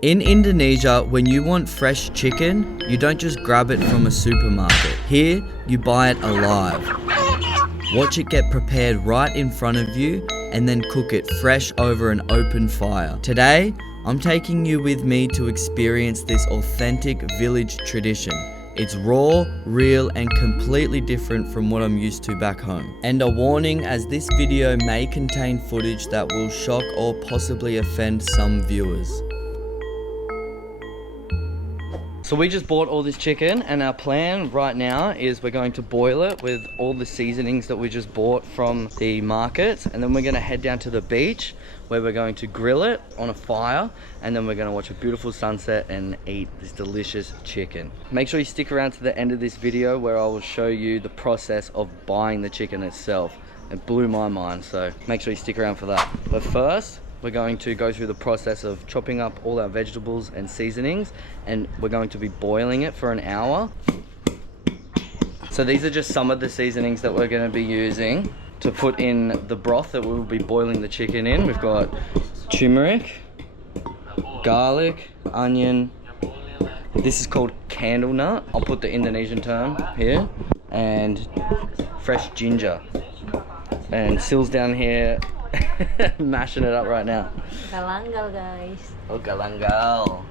In Indonesia, when you want fresh chicken, you don't just grab it from a supermarket. Here, you buy it alive. Watch it get prepared right in front of you and then cook it fresh over an open fire. Today, I'm taking you with me to experience this authentic village tradition. It's raw, real, and completely different from what I'm used to back home. And a warning, as this video may contain footage that will shock or possibly offend some viewers. So we just bought all this chicken, and our plan right now is we're going to boil it with all the seasonings that we just bought from the market, and then we're going to head down to the beach where we're going to grill it on a fire, and then we're going to watch a beautiful sunset and eat this delicious chicken. Make sure you stick around to the end of this video where I will show you the process of buying the chicken itself. It blew my mind, so make sure you stick around for that. But first, we're going to go through the process of chopping up all our vegetables and seasonings, and we're going to be boiling it for an hour. So these are just some of the seasonings that we're going to be using to put in the broth that we will be boiling the chicken in. We've got turmeric, garlic, onion. This is called candle nut. I'll put the Indonesian term here. And fresh ginger. And Sil's down here mashing it up right now. Galangal, guys. Oh, galangal.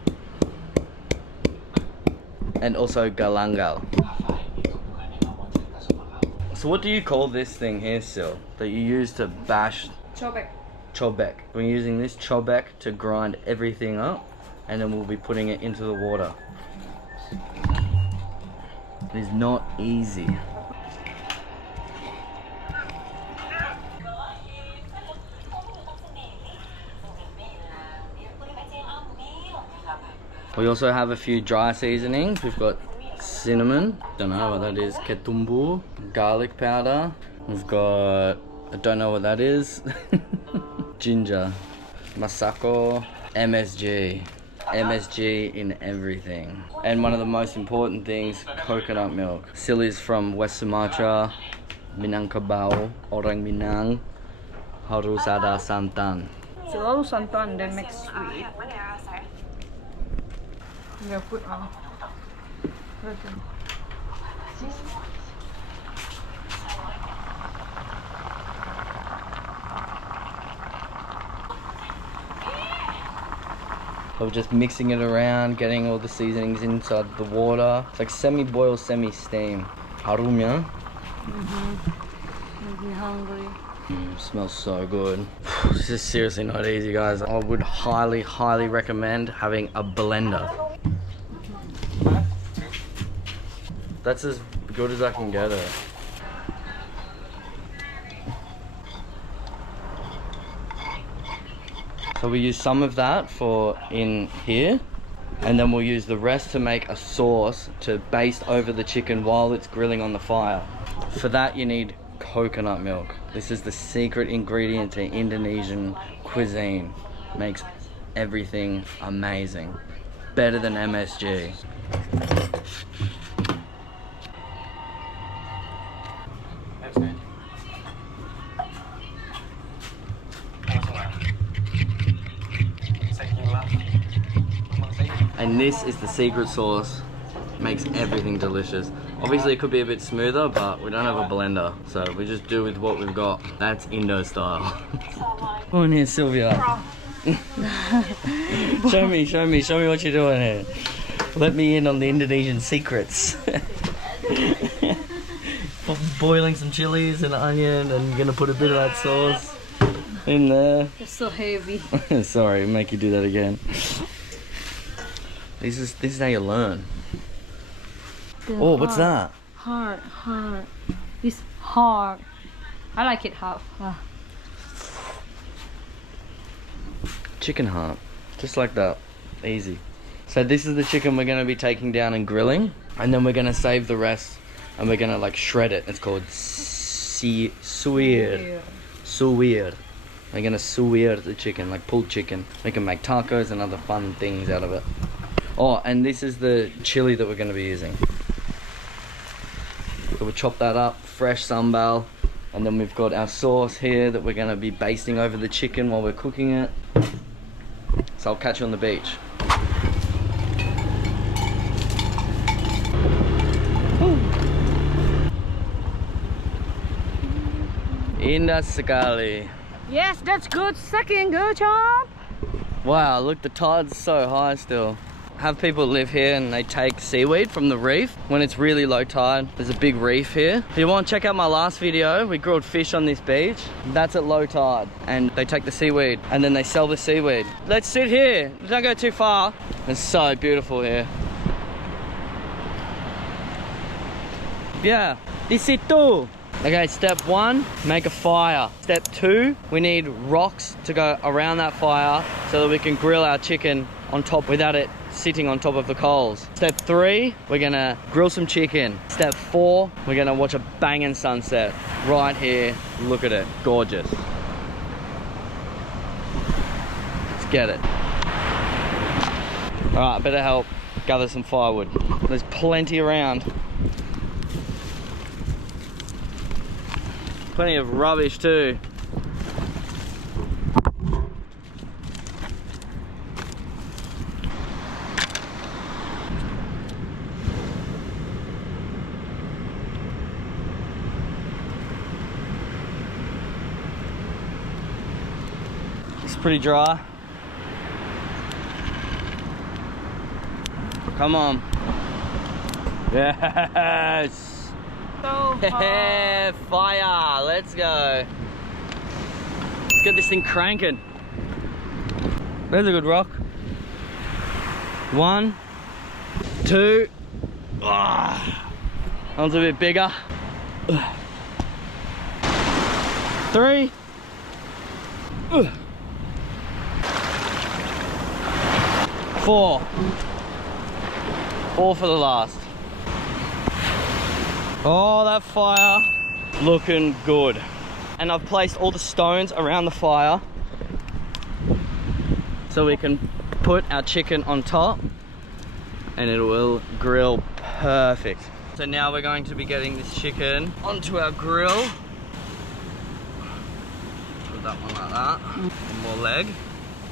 And also galangal. So what do you call this thing here, Sil, that you use to bash? Cobek. Cobek. We're using this cobek to grind everything up, and then we'll be putting it into the water. It is not easy. We also have a few dry seasonings. We've got cinnamon, don't know what that is, ketumbu, garlic powder. We've got, I don't know what that is, ginger, masako, MSG. MSG in everything. And one of the most important things, coconut milk. Sil is from West Sumatra, Minangkabau, orang Minang, harus ada santan. Selalu santan, then mix sweet. Yeah, put on. So we're just mixing it around, getting all the seasonings inside the water. It's like semi-boil, semi-steam. Harum, yeah? Make me hungry. Smells so good. This is seriously not easy, guys. I would highly, highly recommend having a blender. That's as good as I can get it. So we use some of that for in here, and then we'll use the rest to make a sauce to baste over the chicken while it's grilling on the fire. For that you need coconut milk. This is the secret ingredient to Indonesian cuisine. Makes everything amazing. Better than MSG. And this is the secret sauce. Makes everything delicious. Obviously it could be a bit smoother, but we don't have a blender, so we just do with what we've got. That's Indo style. Come on here, Sylvia. show me what you're doing here. Let me in on the Indonesian secrets. Boiling some chilies and onion, and you're gonna put a bit of that sauce in there. It's so heavy. Sorry, make you do that again. This is how you learn. Oh, what's that? Hard. It's hard. I like it hard. Chicken heart. Just like that. Easy. So this is the chicken we're going to be taking down and grilling. And then we're going to save the rest. And we're going to like shred it. It's called suir. Suir. We're going to suir the chicken, like pulled chicken. We can make tacos and other fun things out of it. Oh, and this is the chili that we're going to be using. So we'll chop that up, fresh sambal, and then we've got our sauce here that we're going to be basting over the chicken while we're cooking it. So I'll catch you on the beach. Indah sekali. Yes, that's good. Second, good job. Wow, look, the tide's so high still. Have people live here and they take seaweed from the reef when it's really low tide. There's a big reef here. If you want to check out my last video, we grilled fish on this beach. That's at low tide. And they take the seaweed and then they sell the seaweed. Let's sit here. Don't go too far. It's so beautiful here. Yeah, di situ. Okay, step 1, make a fire. Step 2, we need rocks to go around that fire so that we can grill our chicken on top without it sitting on top of the coals. Step 3, we're gonna grill some chicken. Step 4, we're gonna watch a banging sunset right here. Look at it, gorgeous. Let's get it. All right, better help gather some firewood. There's plenty around. Plenty of rubbish too. It's pretty dry. Come on. Yes. So Fire, let's go. Let's get this thing cranking. There's a good rock. 1, 2. Ah, one's a bit bigger. 3. 4. 4 for the last. Oh, that fire looking good. And I've placed all the stones around the fire so we can put our chicken on top and it will grill perfect. So now we're going to be getting this chicken onto our grill. Put that one like that. One more leg.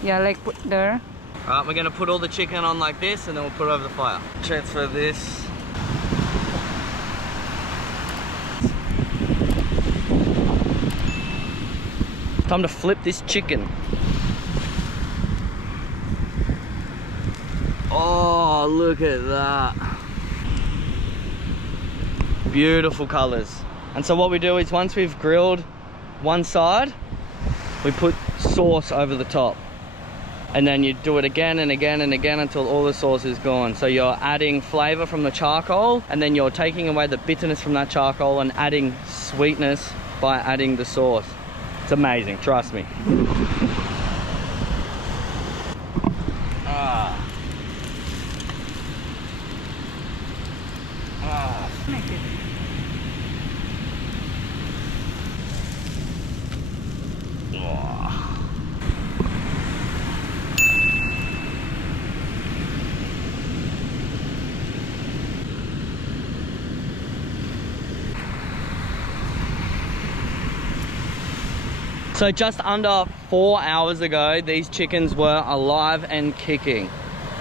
yeah, like put there. Alright, we're going to put all the chicken on like this and then we'll put it over the fire. Transfer this. Time to flip this chicken. Oh, look at that. Beautiful colors. And so what we do is once we've grilled one side, we put sauce over the top. And then you do it again and again and again until all the sauce is gone. So you're adding flavor from the charcoal and then you're taking away the bitterness from that charcoal and adding sweetness by adding the sauce. It's amazing, trust me. Ah. Ah. Oh. So just under 4 hours ago, these chickens were alive and kicking.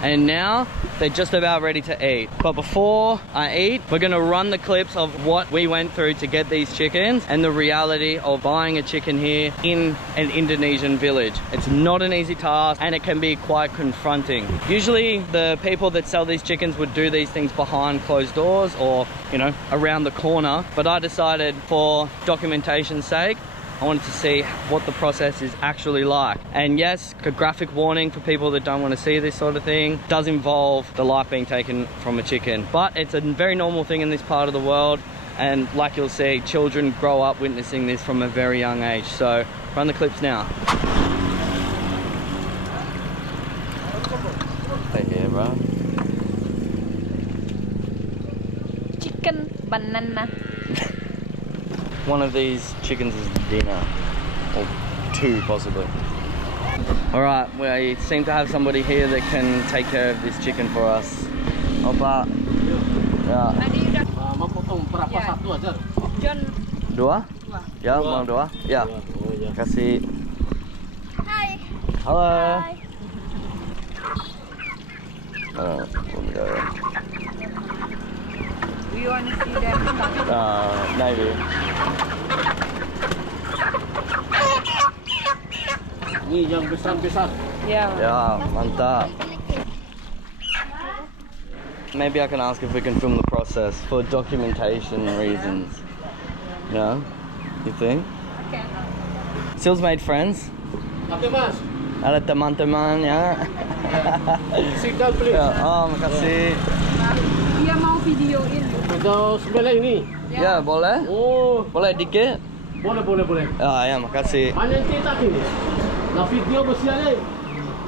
And now they're just about ready to eat. But before I eat, we're gonna run the clips of what we went through to get these chickens and the reality of buying a chicken here in an Indonesian village. It's not an easy task and it can be quite confronting. Usually the people that sell these chickens would do these things behind closed doors or, you know, around the corner. But I decided for documentation's sake, I wanted to see what the process is actually like. And yes, a graphic warning for people that don't want to see this sort of thing. It does involve the life being taken from a chicken, but it's a very normal thing in this part of the world. And like you'll see, children grow up witnessing this from a very young age. So run the clips now. Stay here, bro. Chicken banana. One of these chickens is dinner, or 2 possibly. All right, we seem to have somebody here that can take care of this chicken for us. Opa, ya. Mau potong berapa satu aja? John. 2? Ya, mau 2? Ya. Kasih. Hi. Halo. Hi. Oh, you want to see them? Maybe. Ini yang besar-besar. Yeah. Yeah, mentah. Maybe I can ask if we can film the process for documentation reasons. No? You think? Okay. Sil's made friends. Oke mas, Ada teman-teman ya. sit down please. Ya, oh, makasih. Dia mau videoin. Udah sebelah ini. Ya, boleh? Oh, Boleh dikit? boleh. Ah, ya, makasih. Mana yang cetak ini? Nah video besialnya.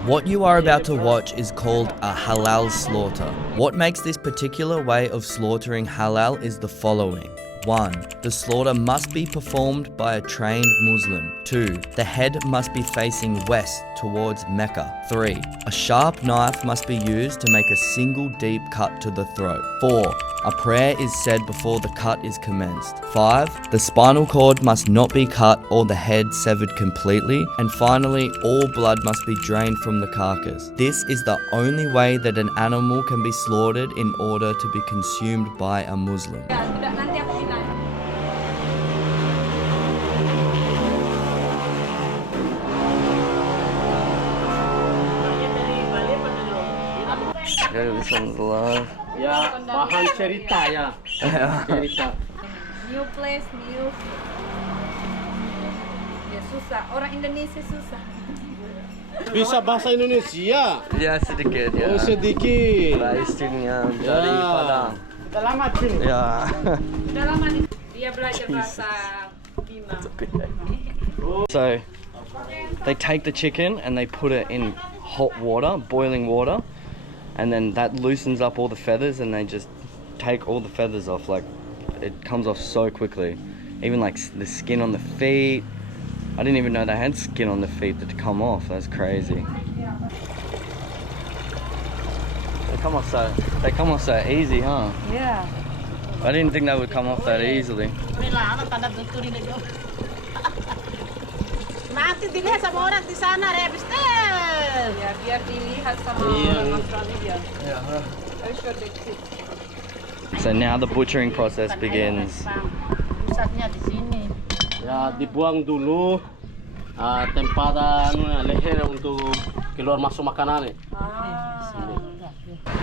What you are about to watch is called a halal slaughter. What makes this particular way of slaughtering halal is the following. 1. The slaughter must be performed by a trained Muslim. 2. The head must be facing west towards Mecca. 3. A sharp knife must be used to make a single deep cut to the throat. 4. A prayer is said before the cut is commenced. 5. The spinal cord must not be cut or the head severed completely. And finally, all blood must be drained from the carcass. This is the only way that an animal can be slaughtered in order to be consumed by a Muslim. Ya, sudah nanti aku bilang. Okay, this one's alive. Ya, bahan cerita ya. Cerita. New place, new. Ya susah, orang Indonesia susah. Bisa bahasa Indonesia. Ya, sedikit ya. Oh sedikit. Istrinya dari Padang. Udah lama sini. Ya. Udah lama nih dia belajar bahasa Bima. So, they take the chicken and they put it in hot water, boiling water, and then that loosens up all the feathers and they just take all the feathers off. Like, it comes off so quickly. Even like the skin on the feet. I didn't even know they had skin on the feet that come off. That's crazy. They come off so easy, huh? Yeah. I didn't think they would come off that easily. Nanti dilihat sama orang di sana, Rebstel. Ya biar dilihat sama Iya. orang Australia. I show the kids. So now the butchering process begins. Pusatnya di sini. Ya dibuang dulu tempat leher untuk keluar masuk makanan.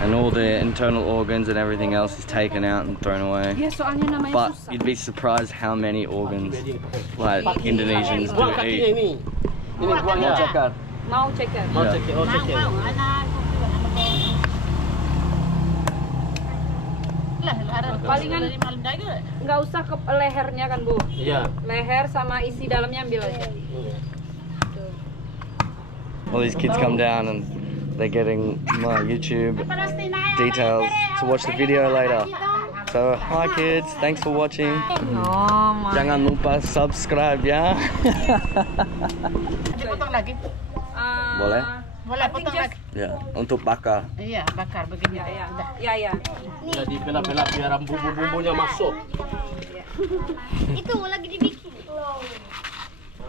And all the internal organs and everything else is taken out and thrown away. Ya soalnya namanya But susah. you'd be surprised how many organs like Indonesians do Buang kakinya eat. ini. Ini buangnya. Mau cek kan? Mau cek, oh cek. Anak. Lah, Palingan dari Malinda juga. nggak usah ke lehernya kan Bu? Iya. Leher sama isi dalamnya ambil aja. All these kids come down and they're getting my YouTube details to watch the video later. So hi kids, thanks for watching. Oh my. Jangan lupa subscribe ya. Dipotong lagi. Boleh? Boleh potong lagi. Ya, untuk bakar. Iya, bakar begini. Ya, Udah. ya. Jadi bela-bela biar bumbu-bumbunya masuk. Itu lagi dibikin.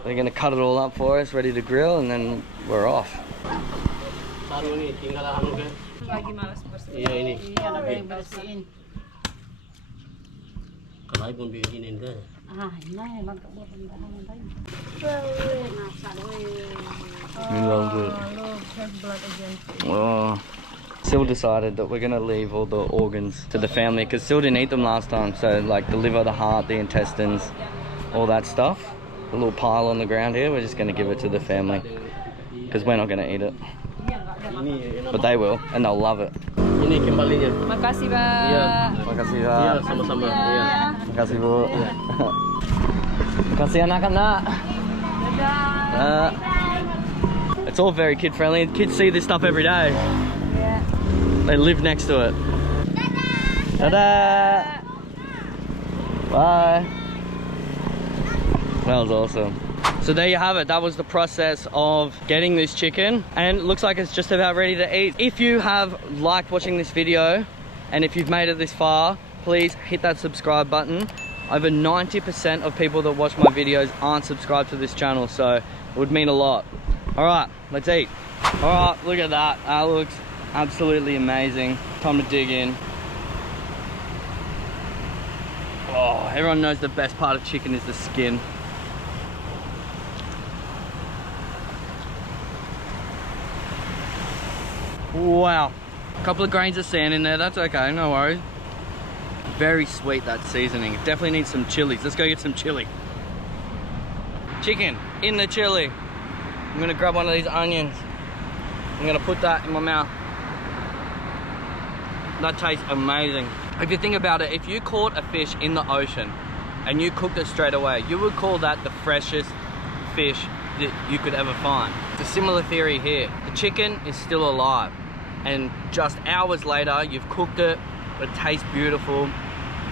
They're gonna cut it all up for us, ready to grill, and then we're off. Baru ini tinggal anu kan. Lagi malas bersih. Iya ini. Iya, lagi bersihin. Kalau ibu bikinin kan. Ini mantap buat rendahan tadi. Oh. Sil decided that we're gonna leave all the organs to the family because Sil didn't eat them last time. So like the liver, the heart, the intestines, all that stuff. The little pile on the ground here, we're just gonna give it to the family because we're not gonna eat it. Ini But they will, and they'll love it. ini kembalinya. Makasih Pak. Iya. Makasih Iya Pak. sama-sama. Iya. Makasih Bu. Makasih anak-anak. It's all very kid friendly. Kids see this stuff every day. Yeah. They live next to it. Ta-da! Bye. That was awesome. So there you have it. That was the process of getting this chicken, and it looks like it's just about ready to eat. If you have liked watching this video, and if you've made it this far, please hit that subscribe button. Over 90% of people that watch my videos aren't subscribed to this channel, so it would mean a lot. All right, let's eat. All right, look at that. That looks absolutely amazing. Time to dig in. Oh, everyone knows the best part of chicken is the skin. Wow. A couple of grains of sand in there, that's okay, no worries. Very sweet, that seasoning. It definitely needs some chilies. Let's go get some chili. Chicken in the chili. I'm gonna grab one of these onions. I'm gonna put that in my mouth. That tastes amazing. If you think about it, if you caught a fish in the ocean and you cooked it straight away, you would call that the freshest fish that you could ever find. It's a similar theory here. The chicken is still alive, and just hours later, you've cooked it, it tastes beautiful.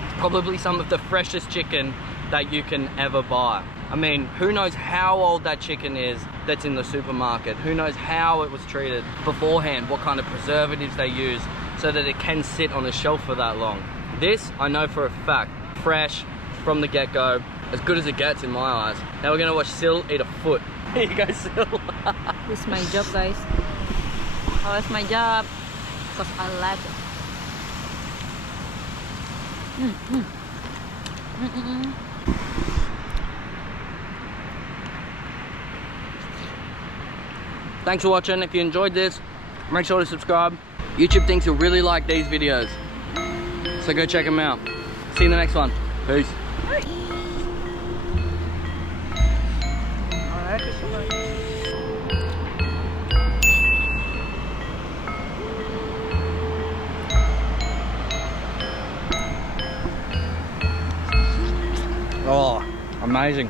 It's probably some of the freshest chicken that you can ever buy. I mean, who knows how old that chicken is that's in the supermarket? Who knows how it was treated beforehand, what kind of preservatives they use so that it can sit on a shelf for that long. This, I know for a fact, fresh from the get-go, as good as it gets in my eyes. Now we're gonna watch Sil eat a foot. Here you go, Sil. This is my job, guys. Oh, it's my job. Because I like it. Thanks for watching. If you enjoyed this, make sure to subscribe. YouTube thinks you'll really like these videos, so go check them out. See you in the next one. Peace. Oh, amazing.